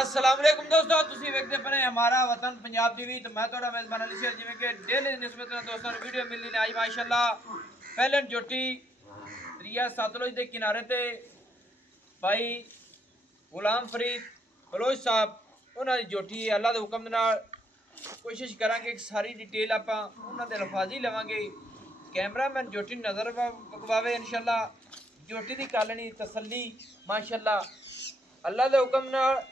अस्सलाम वालेकुम दोस्तों ਤੁਸੀਂ ਵੇਖਦੇ ਪਏ हमारा वतन पंजाब टीवी तो मैं ਤੁਹਾਡਾ ਮੇਜ਼ਬਾਨ ਅਲੀ ਸ਼ੇਰ ਜਿਵੇਂ ਕਿ ਡੇਲੀ ਨਿਸਬਤ ਨਾਲ ਦੋਸਤਾਂ ਨੂੰ ਵੀਡੀਓ ਮਿਲਣੀ ਨੇ ਆਈ ਮਾਸ਼ਾਅੱਲਾ ਪਹਿਲਨ ਜੋਟੀ ਦਰਿਆ ਸਤਲੁਜ ਦੇ ਕਿਨਾਰੇ ਤੇ ਭਾਈ ਗੁਲਾਮ ਫਰੀਦ ਬਲੋਚ ਸਾਹਿਬ ਉਹਨਾਂ ਦੀ ਜੋਟੀ ਹੈ। ਅੱਲਾ ਦੇ ਹੁਕਮ ਨਾਲ ਕੋਸ਼ਿਸ਼ ਕਰਾਂਗੇ ਕਿ ਸਾਰੀ ਡਿਟੇਲ ਆਪਾਂ ਉਹਨਾਂ ਦੇ ਲਫ਼ਾਜ਼ੀ ਲਵਾਂਗੇ। ਕੈਮਰਾਮੈਨ ਜੋਟੀ ਨਜ਼ਰ ਪਕਵਾਵੇ ਇਨਸ਼ਾਅੱਲਾ। ਜੋਟੀ ਦੀ ਕਾਲਣੀ ਤਸੱਲੀ ਮਾਸ਼ਾਅੱਲਾ ਅੱਲਾ ਦੇ ਹੁਕਮ ਨਾਲ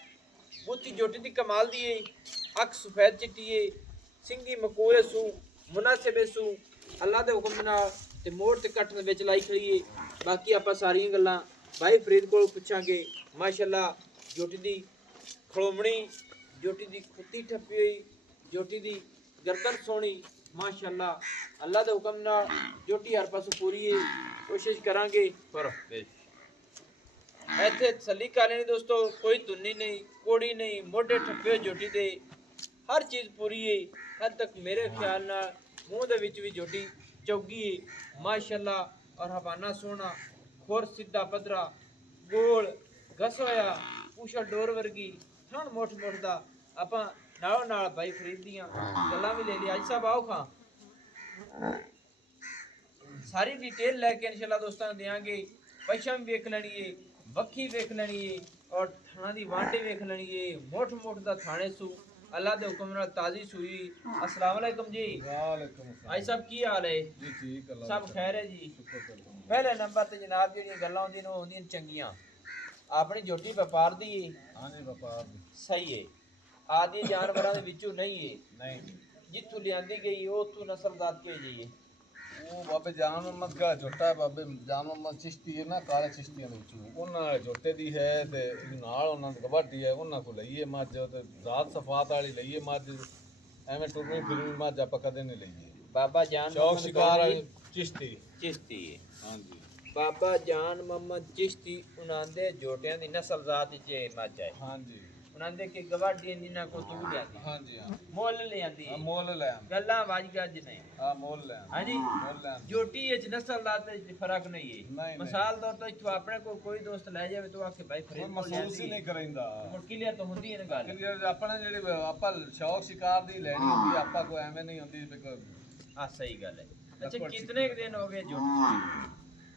बूती जोटी दी कमाल दी है। अख सफेद चिट्टी है, सिंगी मकूर सू मुनासिब सू अल्लाह दे हुक्म नाल ते मोड़ ते कट दे विच लाई खड़ी है। बाकी आपां सारियां गल्लां भाई फरीद कोल पुछांगे। माशाअल्लाह जोटी दी खड़ोमणी, जोटी दी खुत्ती ठप्पी हुई, जोटी दी गर्दन सोहनी माशाअल्लाह अल्लाह दे हुक्म नाल जोटी हर पासों पूरी है। कोशिश करांगे पर ਇੱਥੇ ਤਸੱਲੀ ਕਰ ਲੈਣੀ ਦੋਸਤੋ। ਕੋਈ ਧੁੰਨੀ ਨਹੀਂ, ਕੋੜੀ ਨਹੀਂ, ਮੋਢੇ ਠੱਪੇ ਜੋਟੀ ਦੇ ਹਰ ਚੀਜ਼ ਪੂਰੀ ਹੈ। ਹੱਦ ਤੱਕ ਮੇਰੇ ਖਿਆਲ ਨਾਲ ਮੂੰਹ ਦੇ ਵਿੱਚ ਵੀ ਜੋਟੀ ਚੌਗੀ ਹੈ ਮਾਸ਼ਾਅੱਲਾ। ਔਰ ਹਵਾਨਾ ਸੋਹਣਾ, ਖੁਰ ਸਿੱਧਾ ਪੱਧਰਾ, ਗੋਲ ਘਸ ਹੋਇਆ, ਪੂਛਾ ਡੋਰ ਵਰਗੀ, ਥਣ ਮੋਠ ਦਾ। ਆਪਾਂ ਨਾਲੋਂ ਨਾਲ ਭਾਈ ਫਰੀਦ ਦੀਆਂ ਗੱਲਾਂ ਵੀ ਲੈ ਲਈ। ਅੱਜ ਸਾਹਿਬ ਆਓ ਖਾਂ ਸਾਰੀ ਡਿਟੇਲ ਲੈ ਕੇ ਇਨਸ਼ਾਅੱਲਾ ਦੋਸਤਾਂ ਨੂੰ ਦੇਵਾਂਗੇ। ਪਛਮ ਵੇਖ ਲੈਣੀ ਹੈ, वक्खी वेख लेनी है और थाना दी वांटे वेख लेनी है। मोठ दा थाने सू अल्लाह दे हुक्म नाल ताजी सुई। अस्सलाम वालेकुम जी। वालेकुम अस्सलाम। भाई साहब की हाल है जी ठीक अल्लाह सब खैर है जी। शुक्र करो। पहले नंबर ते जनाब जेहड़ियां गल्लां होंदियां ने होंदियां चंगियां। अपनी जोटी व्यापार दी हां जी व्यापार दी सही है। आदि जानवरां दे विचों नहीं है। नहीं जिथों लियांदी गई ओथों नस्लदात के जाइए। वो बाबे जान मोहम्मद का छोटा है। बाबे जान मोहम्मद चिश्ती है ना, काले चिश्तियां ਦੇ ਵਿੱਚੋਂ ਉਹਨਾਂ ਛੋਟੇ ਦੀ ਹੈ ਤੇ ਨਾਲ ਉਹਨਾਂ ਦੀ ਕਬੱਡੀ ਹੈ। ਉਹਨਾਂ ਕੋਲ ਲਈਏ ਮੱਝ ਤੇ ਜ਼ਾਤ ਸਫਾਤ ਵਾਲੀ ਲਈਏ ਮੱਝ। ਐਵੇਂ ਟੁਰਮੀ ਫਿਰਮੀ ਮੱਝ ਆਪਾਂ ਕਦੇ ਨਹੀਂ ਲਈਏ। बाबा जान शौक मोहम्मद शिकार कौन है वाली जी? चिश्ती चिश्ती है। हाँ जी बाबा जान मोहम्मद चिश्ती उन्हां दे जोटियां दी नस्ल जात च मੱਝ है। हाँ जी उन्हां दे के गवाडी जिन्हां को तू लियांदी हाँ जी हाँ मोल लियांदी हाँ मोल ले आम गल्लां वाज गज नहीं। हाँ मोल ले आम हां जी मोल ले आम जोटी विच नस्ल जात च फर्क नहीं है। नहीं। मिसाल तौर तो इथों अपने को कोई दोस्त ले जावे तो आखे भाई कोई फरीद को महसूस ही लियांदी नहीं करैंदा। मुश्किलियां तो हुंदी है गल। क्लियर अपना जेडी ਆਪਾਂ शौक शिकार ਦੀ ਲੈਣੀ ਹੁੰਦੀ ਆਪਾਂ ਕੋਈ ਐਵੇਂ ਨਹੀਂ ਹੁੰਦੀ ਵੀ ਕੋਈ हां सही गल है। अच्छा कितने दिन हो गए जोटी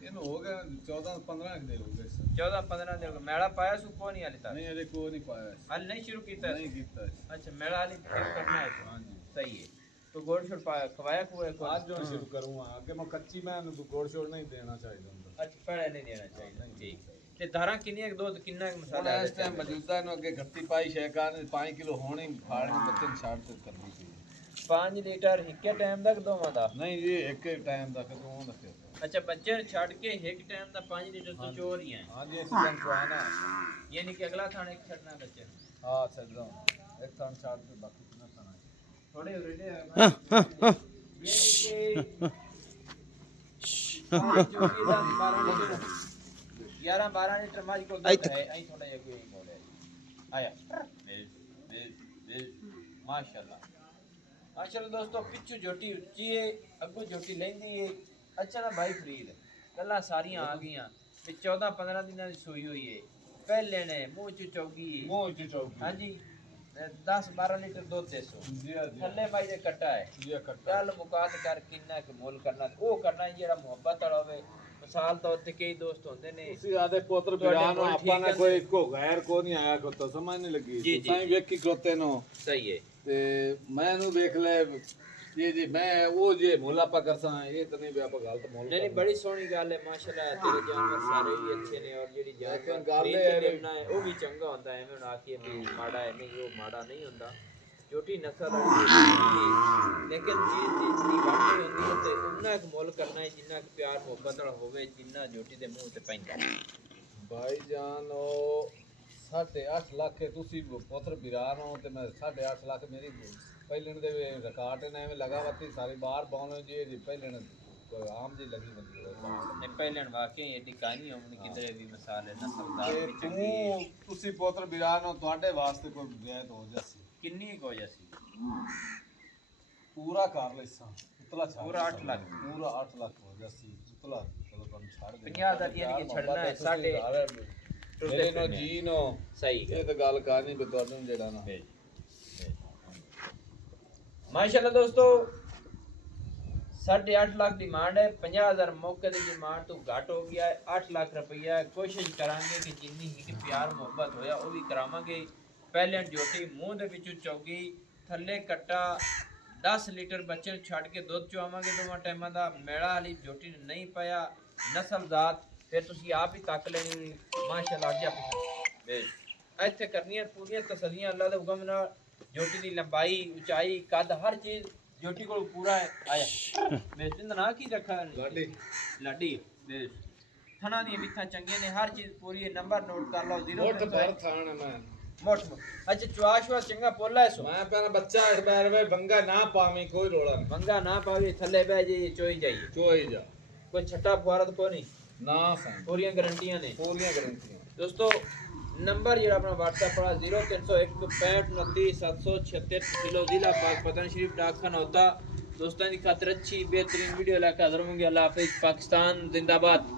ਇਹਨੂੰ ਹੋ ਗਿਆ 14 15 ਦਿਨ ਹੋ ਗਏ। 14-15 दिन हो गए। मेला पाया सु को नहीं हाले तक नहीं अरे को नहीं पाया हाल नहीं शुरू कीता नहीं कीता अच्छा मेला हाली करना है हाँ जी सही है। तो गोड़ छोड़ पाया खवाया खुआ को आज जो शुरू करूंगा आगे मैं कच्ची मैं गोड़ छोड़ नहीं देना चाहिए ਹੁੰਦਾ। अच्छा पहले नहीं देना चाहिए ठीक। ਤੇ ਧਾਰਾਂ ਕਿੰਨੀਆਂ ਕੁ ਦੁੱਧ ਕਿੰਨਾ ਕੁ ਹੁਣ ਮਸਾਲਾ ਇਸ ਟਾਈਮ ਮੌਜੂਦਾ ਨੂੰ ਅੱਗੇ ਘੱਟੀ ਪਾਈ ਸ਼ੈਕਾਰ 5 ਕਿਲੋ ਹੋਣੀ ਫਾੜਨ ਬੱਚੇ ਨੂੰ ਛੱਡ ਤੇ ਕਰਨੀ ਸੀ। 5 ਲੀਟਰ ਇੱਕੇ ਟਾਈਮ ਦਾ ਦੋਵਾਂ ਦਾ। ਨਹੀਂ ਇਹ ਇੱਕ ਟਾਈਮ ਦਾ ਕਦੋਂ ਹੁੰਦਾ ਫਿਰ ਅੱਛਾ ਬੱਚੇ ਨੂੰ ਛੱਡ ਕੇ ਇੱਕ ਟਾਈਮ ਦਾ 5 ਲੀਟਰ ਤੋਂ ਚੋਰ ਹੀ ਹੈ। ਹਾਂ ਜੀ ਇਸ ਟਾਈਮ ਪੁਆਣਾ ਯਾਨੀ ਕਿ ਅਗਲਾ ਥਾਣੇ ਛੱਡਣਾ ਬੱਚੇ ਨੂੰ ਹਾਂ ਛੱਡਦਾ ਇੱਕ ਥਾਂ ਛੱਡ ਤੇ ਬਾਕੀ ਕਿੰਨਾ ਥਾਣਾ ਥੋੜੇ ਰੇਡੇ ਹੈ ਯਾਨੀ ਕਿ 11-12 ਲੀਟਰ ਮਾਝ ਕੋਲ ਦੁੱਧ ਹੈ। ਐਂ ਥੋੜਾ ਜਿਹਾ ਕੋਈ ਬੋਲੇ ਆਇਆ ਮਾਸ਼ਾਅੱਲਾ माशाल्लाह दोस्तों पिछू जोटी उच्ची है अगू जोटी लेंदी है। अच्छा ना भाई फरीद गल्लां सारियां आ गईयां ते 14-15 दिनां दी सोई हुई है। पहले ने मुंह च चौगी है ਮੂੰਹ ਚ ਚੌਕੀ हां जी 10-12 लीटर दूध देसो ਜੀ ਆ ਜੀ थल्ले भाई दे कट्टा है। ਇਹ ਕੱਟਾ गल मुकात कर किन्ना क मोल करना ओ करना जेड़ा मोहब्बत वाला होवे। मिसाल तौर ते कई दोस्त होंदे ने ਤੁਸੀਂ ਆਦੇ ਪੁੱਤਰ ਤੁਹਾਡੇ ਬਿਆਨ ਕੋਲ ਆਪਾਂ ਠੀਕ ਨੇ ਹੈ। ਕੋਈ ਕੋ ਗੈਰ ਕੋ ਨਹੀਂ ਆਇਆ ਕੋ ਤਾਂ ਸਮਝ ਨਹੀਂ ਲੱਗੀ ਜੀ, ਜੀ, ਤੁਸੀਂ ਵੇਖੀ ਖਲੋਤੇ ਨੂੰ सही है ਤੇ ਮੈਨੂੰ ਵੇਖ ਲੈ ਜੀ ਮੈਂ ਉਹ ਜੇ ਮੁੱਲ ਆਪਾਂ ਕਰਸਾਂ ਇਹ ਤਾਂ ਨਹੀਂ ਵੀ ਆਪਾਂ ਗਲਤ ਮੁੱਲ नहीं नहीं बड़ी सोहनी गल है माशाल्लाह। तेरे जानवर सारे ही अच्छे ने और जेडी जानवर गल खरीद है के भी- लेना है वो भी चंगा होता है। एवें हुण आखिए भी माड़ा है नहीं वो माड़ा नहीं होता। छोटी नस्ल वाली होती है लेकिन चीज दी वाकई होती है ते उन्ना क मुल करना है जिन्ना क प्यार मोहब्बत वाला होवे जिन्ना जोटी दे मुंह ते पैंदा। ਭਾਈ ਜਾਨ ਉਹ 8.5 ਲੱਖ ਹੈ। ਤੁਸੀਂ ਪੁੱਤਰ ਬਿਰਾਨ ਹੋ ਤੇ ਮੈਂ 8.5 ਲੱਖ ਮੇਰੀ ਪਹਿਲਣ ਦੇ ਰਿਕਾਰਡ ਨੇ ਐਵੇਂ ਲਗਾ ਵਤੀ ਸਾਰੀ ਬਾਹਰ ਪਾਉਣੇ ਜੀ ਦੀ ਪਹਿਲਣ ਕੋਈ ਆਮ ਜੀ ਲੱਗੀ ਬੰਦੀ ने पहले वाकई एडी कहानी होनी किधरे भी मिसाल है नस्लदार ਤੇ भी चंगी है। ਤੁਸੀਂ ਪੁੱਤਰ ਬਿਰਾਨ ਹੋ ਤੁਹਾਡੇ ਵਾਸਤੇ ਕੋਈ ਗੁੰਜਾਇਸ਼ ਹੋ ਜਾਸੀ किन्नी को जैसी ਪੂਰਾ ਕਰ ਲੈਸਾਂ ਉਤਲਾ ਛੱਡ पूरा 8 लाख ਪੂਰਾ 8 ਲੱਖ ਹੋ ਜਾਸੀ ਉਤਲਾ ਚਲੋ ਤੁਹਾਨੂੰ ਛੱਡ ਦੇ 50 ਦਾ ਯਾਨੀ ਕਿ ਛੱਡਣਾ ਹੈ। ਮੇਰੇ ਨੂੰ ਜੀ ਨੂੰ ਸਹੀ ਇਹ ਤਾਂ ਗੱਲ ਕਰਨੀ ਵੀ ਤੁਹਾਨੂੰ ਜਿਹੜਾ ਨਾ माशाल्लाह दोस्तों 8.5 लाख डिमांड है 50,000 मौके की डिमांड तो घट हो गया है 8 लाख रुपया है कोशिश करांगे कि जिन्नी ही प्यार मोहब्बत होया वो भी करावांगे पहले जोटी मुंह दे विचों चौगी थल्ले कट्टा 10 लीटर बच्चे छड़ के दुध चुआवांगे दोवां टाइमां दा मेड़ा वाली जोटी ने नहीं पाया नस्ल जात फिर तुसी आप ही तक लेनी माशाल्लाह अगे आप ਇੱਥੇ ਕਰਨੀਆਂ ਪੂਰੀਆਂ ਤਸੱਲੀਆਂ ਅੱਲਾ ਦੇ ਹੁਕਮ ਨਾਲ ਜੋਟੀ ਦੀ ਲੰਬਾਈ ਉਚਾਈ ਕੱਦ ਹਰ ਚੀਜ਼ ਜੋਟੀ ਕੋਲ ਪੂਰਾ ਹੈ ਆਇਆ ਮੇਜਿੰਦ ਨਾ ਕੀ ਰੱਖਾ ਲਾਡੀ ਲਾਡੀ ਬੇਸ਼ ਥਣਾ ਦੀਆਂ ਮਿੱਠਾਂ ਚੰਗੀਆਂ ਨੇ ਹਰ ਚੀਜ਼ ਪੂਰੀ ਹੈ ਨੰਬਰ ਨੋਟ ਕਰ ਲਓ 0 ਮੋਟ ਪਰ ਥਾਣ ਮੈਂ ਮੋਟ ਅੱਛਾ ਚੁਆਸ਼ਵਾ ਚੰਗਾ ਪੋਲਾ ਸੋ ਮੈਂ ਪਹਿਲਾਂ ਬੱਚਾ ਇਸ ਬੈਰ ਵੇ ਬੰਗਾ ਨਾ ਪਾਵੀਂ ਕੋਈ ਰੋਲਾ ਨਹੀਂ ਮੰਗਾ ਨਾ ਪਾਵੇ ਥੱਲੇ ਬਹਿ ਜੀ ਚੋਈ ਜਾਈਏ ਚੋਈ ਜਾ ਕੋਈ ਛੱਟਾ ਫੁਆਰਾ ਤਾਂ ਕੋਈ ਨਹੀਂ ਨਾ ਸਾਂ ਪੂਰੀਆਂ ਗਾਰੰਟੀਆਂ ਨੇ ਪੂਰੀਆਂ ਗਰੰਟੀਆਂ दोस्तों नंबर जो अपना व्हाट्सएप पड़ा 0301 65 29 776 किलो जिला पटन शरीफ डाकखाना होता दोस्तों की खातिर अच्छी बेहतरीन वीडियो लेकर हाजिर होंगे अल्लाह हाफिज पाकिस्तान जिंदाबाद।